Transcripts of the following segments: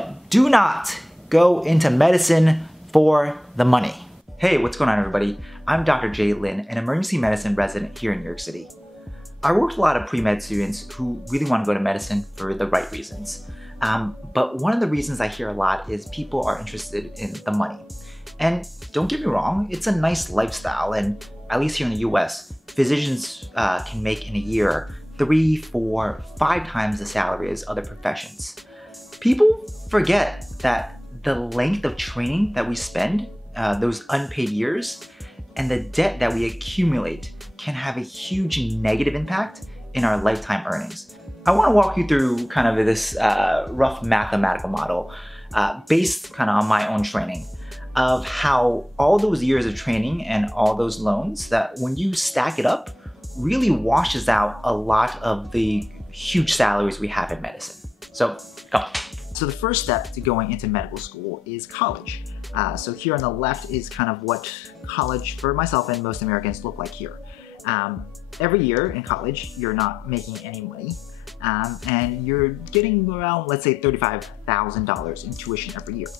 Do not go into medicine for the money. Hey, what's going on everybody? I'm Dr. Jay Lin, an emergency medicine resident here in New York City. I work with a lot of pre-med students who really want to go to medicine for the right reasons. But one of the reasons I hear a lot is people are interested in the money. And don't get me wrong, it's a nice lifestyle, and at least here in the US, physicians can make in a year 3, 4, 5 times the salary as other professions. People forget that the length of training that we spend, those unpaid years, and the debt that we accumulate can have a huge negative impact in our lifetime earnings. I want to walk you through kind of this rough mathematical model based kind of on my own training of how all those years of training and all those loans, that when you stack it up, really washes out a lot of the huge salaries we have in medicine. So come. So the first step to going into medical school is college. So here on the left is kind of what college for myself and most Americans look like here. Every year in college, you're not making any money. And you're getting around, let's say, $35,000 in tuition every year.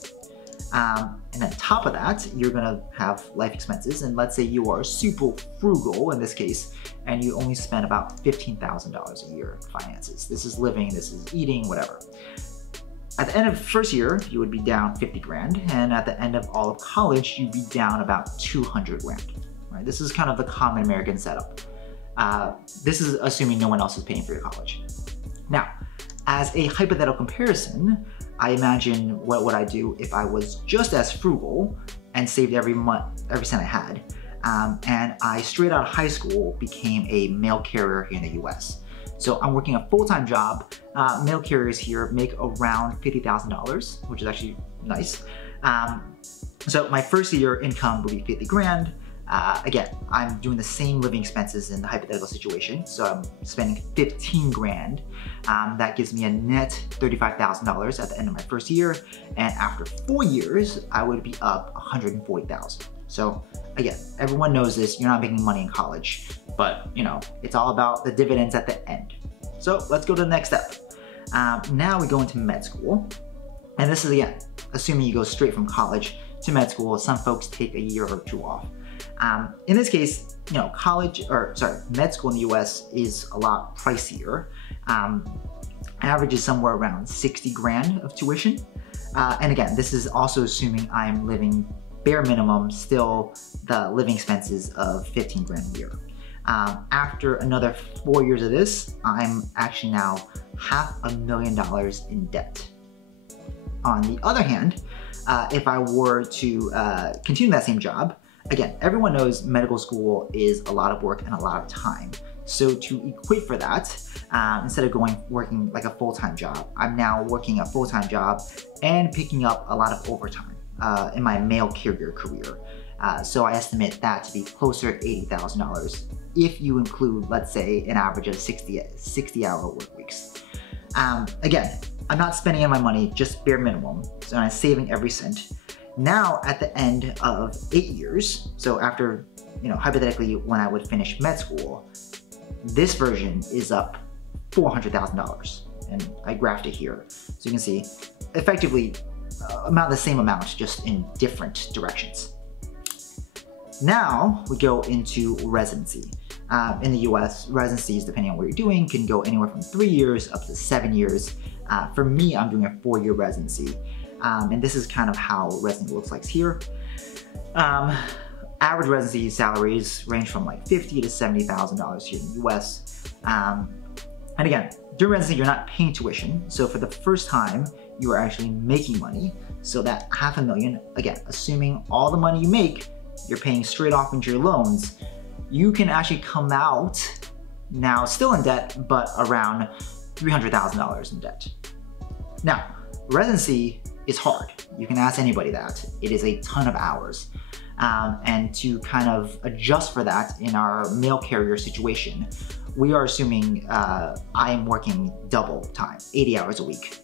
And on top of that, you're gonna have life expenses. And let's say you are super frugal in this case, and you only spend about $15,000 a year in finances. This is living, this is eating, whatever. At the end of the first year, you would be down 50 grand. And at the end of all of college, you'd be down about 200 grand. Right? This is kind of the common American setup. This is assuming no one else is paying for your college. Now, as a hypothetical comparison, I imagine what would I do if I was just as frugal and saved every month, every cent I had, and I straight out of high school became a mail carrier here in the US. So I'm working a full-time job. Mail carriers here make around $50,000, which is actually nice. So my first year income would be 50 grand. Again, I'm doing the same living expenses in the hypothetical situation. So I'm spending 15 grand. That gives me a net $35,000 at the end of my first year. And after 4 years, I would be up 140,000. So again, everyone knows this, you're not making money in college, but you know, it's all about the dividends at the end. So let's go to the next step. Now we go into med school. And this is again, assuming you go straight from college to med school. Some folks take a year or 2 off. In this case, you know, med school in the US is a lot pricier. Average is somewhere around 60 grand of tuition. And again, this is also assuming I'm living bare minimum, still the living expenses of 15 grand a year. After another 4 years of this, I'm actually now $500,000 in debt. On the other hand, if I were to continue that same job, again, everyone knows medical school is a lot of work and a lot of time. So to equate for that, instead of working like a full-time job, I'm now working a full-time job and picking up a lot of overtime in my mail carrier career. So I estimate that to be closer to $80,000 if you include, let's say, an average of 60-hour work weeks. Again, I'm not spending any of my money, just bare minimum, so I'm saving every cent. Now, at the end of 8 years, so after, you know, hypothetically, when I would finish med school, this version is up $400,000, and I graphed it here. So you can see, effectively, the same amount, just in different directions. Now, we go into residency. In the US, residencies, depending on what you're doing, can go anywhere from 3 years up to 7 years. For me, I'm doing a 4-year residency. And this is kind of how residency looks like here. Average residency salaries range from like $50,000 to $70,000 here in the US. And again, during residency, you're not paying tuition. So for the first time, you are actually making money. So that $500,000, again, assuming all the money you make, you're paying straight off into your loans, you can actually come out now still in debt, but around $300,000 in debt. Now, residency is hard. You can ask anybody that. It is a ton of hours. And to kind of adjust for that in our mail carrier situation, we are assuming I am working double time, 80 hours a week.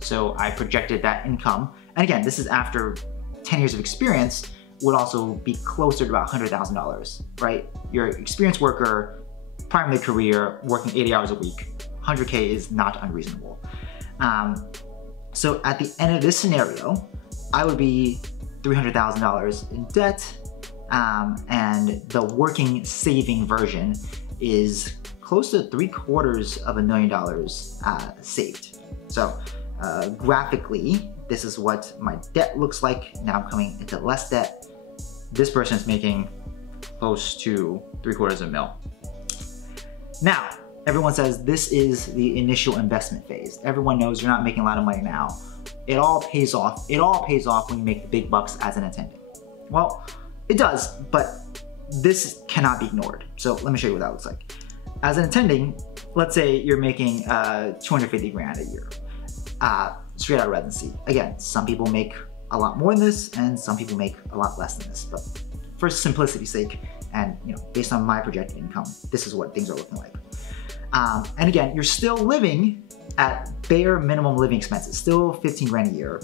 So I projected that income. And again, this is after 10 years of experience, would also be closer to about $100,000, right? You're an experienced worker, primary career, working 80 hours a week. 100K is not unreasonable. So at the end of this scenario, I would be $300,000 in debt, and the working saving version is close to $750,000 saved. So graphically, this is what my debt looks like. Now I'm coming into less debt. This person is making close to $750,000. Now, everyone says this is the initial investment phase. Everyone knows you're not making a lot of money now. It all pays off. It all pays off when you make the big bucks as an attending. Well, it does, but this cannot be ignored. So let me show you what that looks like. As an attending, let's say you're making 250 grand a year, straight out of residency. Again, some people make a lot more than this, and some people make a lot less than this. But for simplicity's sake, and based on my projected income, this is what things are looking like. And again, you're still living at bare minimum living expenses, still 15 grand a year.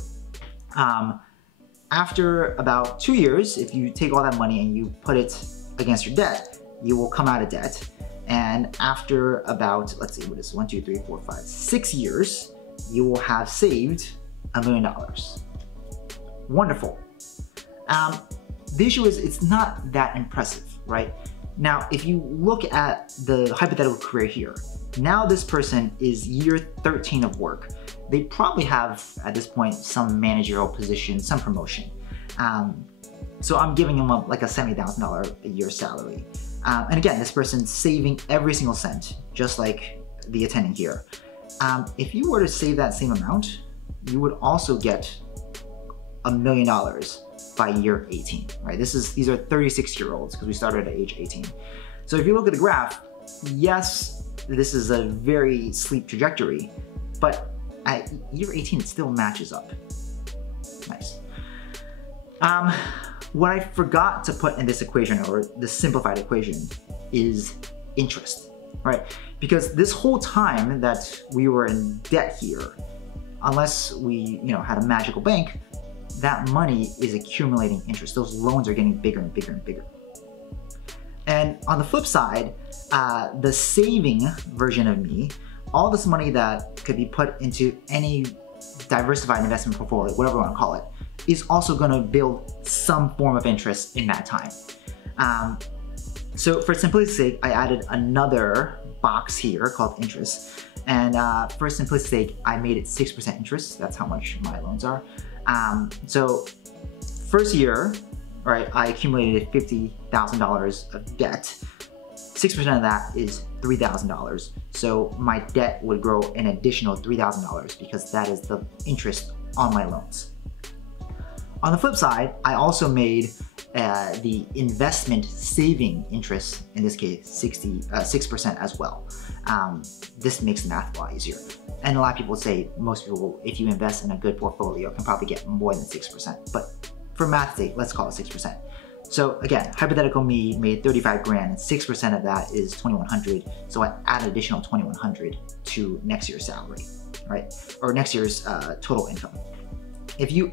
After about 2 years, if you take all that money and you put it against your debt, you will come out of debt. And after about, let's see, what is 1, 2, 3, 4, 5, 6 years, you will have saved $1 million. Wonderful. The issue is it's not that impressive, right? Now, if you look at the hypothetical career here, now this person is year 13 of work. They probably have, at this point, some managerial position, some promotion. So I'm giving them like a $70,000 a year salary. And again, this person's saving every single cent, just like the attending here. If you were to save that same amount, you would also get $1 million by year 18, right? These are 36-year-olds because we started at age 18. So if you look at the graph, yes, this is a very steep trajectory, but at year 18, it still matches up. Nice. What I forgot to put in this equation, or the simplified equation, is interest, right? Because this whole time that we were in debt here, unless we had a magical bank, that money is accumulating interest. Those loans are getting bigger and bigger and bigger. And on the flip side, the saving version of me, all this money that could be put into any diversified investment portfolio, whatever you want to call it, is also going to build some form of interest in that time. So for simplicity's sake, I added another box here called interest. And for simplicity's sake, I made it 6% interest. That's how much my loans are. So first year, right, I accumulated $50,000 of debt. 6% of that is $3,000. So my debt would grow an additional $3,000 because that is the interest on my loans. On the flip side, I also made the investment saving interest, in this case, 6% as well. This makes the math a lot easier. And a lot of people say, most people, if you invest in a good portfolio, can probably get more than 6%. But for math's sake, let's call it 6%. So again, hypothetical me made 35 grand, and 6% of that is 2,100. So I add an additional 2,100 to next year's salary, right? Or next year's total income. If you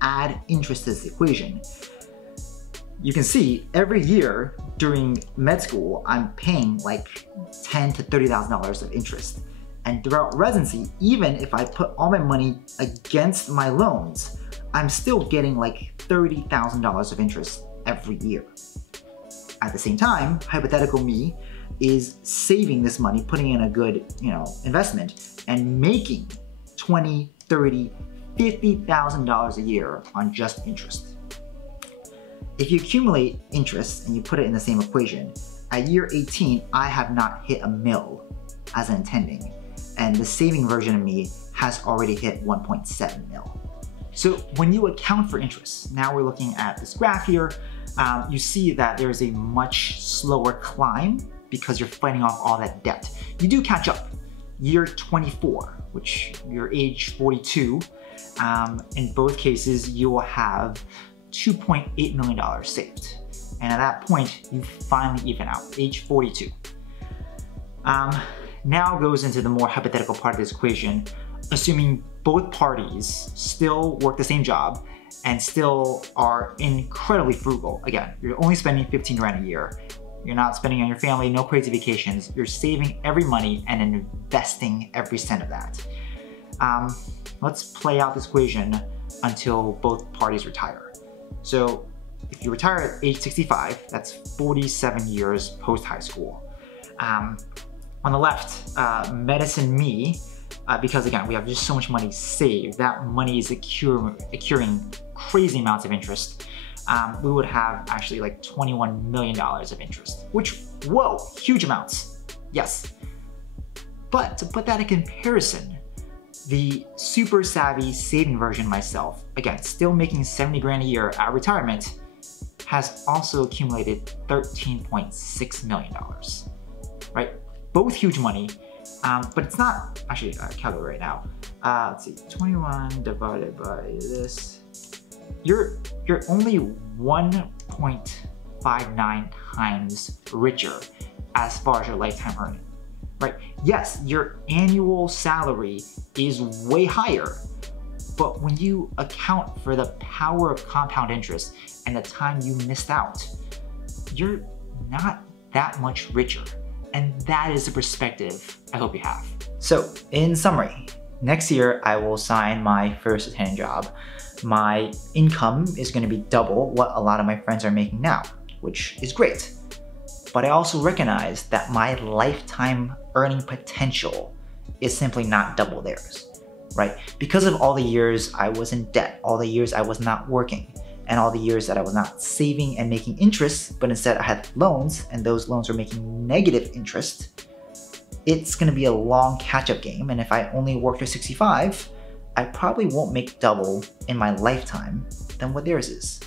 add interest to this equation, you can see every year during med school, I'm paying like $10,000 to $30,000 of interest. And throughout residency, even if I put all my money against my loans, I'm still getting like $30,000 of interest every year. At the same time, hypothetical me is saving this money, putting in a good, investment, and making $20,000, $30,000, $50,000 a year on just interest. If you accumulate interest and you put it in the same equation, at year 18, I have not hit $1 million as an attending, and the saving version of me has already hit 1.7 million. So when you account for interest, now we're looking at this graph here, you see that there is a much slower climb because you're fighting off all that debt. You do catch up. Year 24, which you're age 42, in both cases, you will have $2.8 million saved. And at that point, you finally even out, age 42. Now goes into the more hypothetical part of this equation, assuming both parties still work the same job and still are incredibly frugal. Again, you're only spending 15 grand a year. You're not spending on your family, no crazy vacations. You're saving every money and investing every cent of that. let's play out this equation until both parties retire. So if you retire at age 65, that's 47 years post high school. On the left, Medicine Me, because again, we have just so much money saved, that money is accruing crazy amounts of interest. We would have actually like $21 million of interest, which, whoa, huge amounts, yes. But to put that in comparison, the super savvy saving version myself, again, still making 70 grand a year at retirement, has also accumulated $13.6 million, right? Both huge money, but it's not, actually, calculate right now. Let's see, 21 divided by this. You're only 1.59 times richer as far as your lifetime earning, right? Yes, your annual salary is way higher, but when you account for the power of compound interest and the time you missed out, you're not that much richer. And that is the perspective I hope you have. So in summary, next year I will sign my first attendant job. My income is going to be double what a lot of my friends are making now, which is great. But I also recognize that my lifetime earning potential is simply not double theirs, right? Because of all the years I was in debt, all the years I was not working, and all the years that I was not saving and making interest, but instead I had loans and those loans were making negative interest, it's going to be a long catch-up game. And if I only work to 65, I probably won't make double in my lifetime than what theirs is.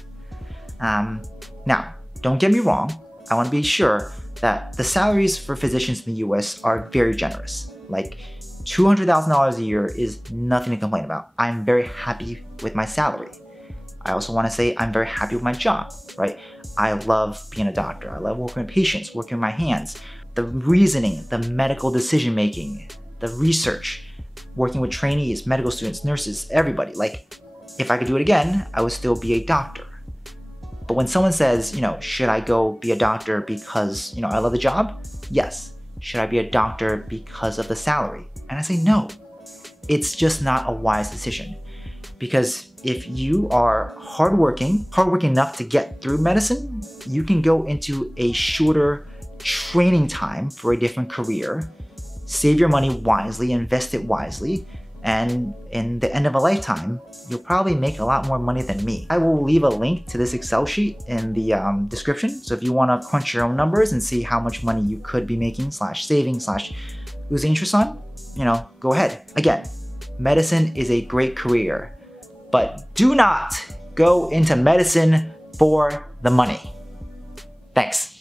Now, don't get me wrong. I want to be sure that the salaries for physicians in the US are very generous. Like $200,000 a year is nothing to complain about. I'm very happy with my salary. I also want to say I'm very happy with my job, right? I love being a doctor. I love working with patients, working with my hands. The reasoning, the medical decision-making, the research, working with trainees, medical students, nurses, everybody. Like, if I could do it again, I would still be a doctor. But when someone says, should I go be a doctor because, I love the job? Yes. Should I be a doctor because of the salary? And I say no. It's just not a wise decision. Because if you are hardworking enough to get through medicine, you can go into a shorter training time for a different career, save your money wisely, invest it wisely, and in the end of a lifetime, you'll probably make a lot more money than me. I will leave a link to this Excel sheet in the description. So if you want to crunch your own numbers and see how much money you could be making / saving / losing interest on, go ahead. Again, medicine is a great career, but do not go into medicine for the money. Thanks.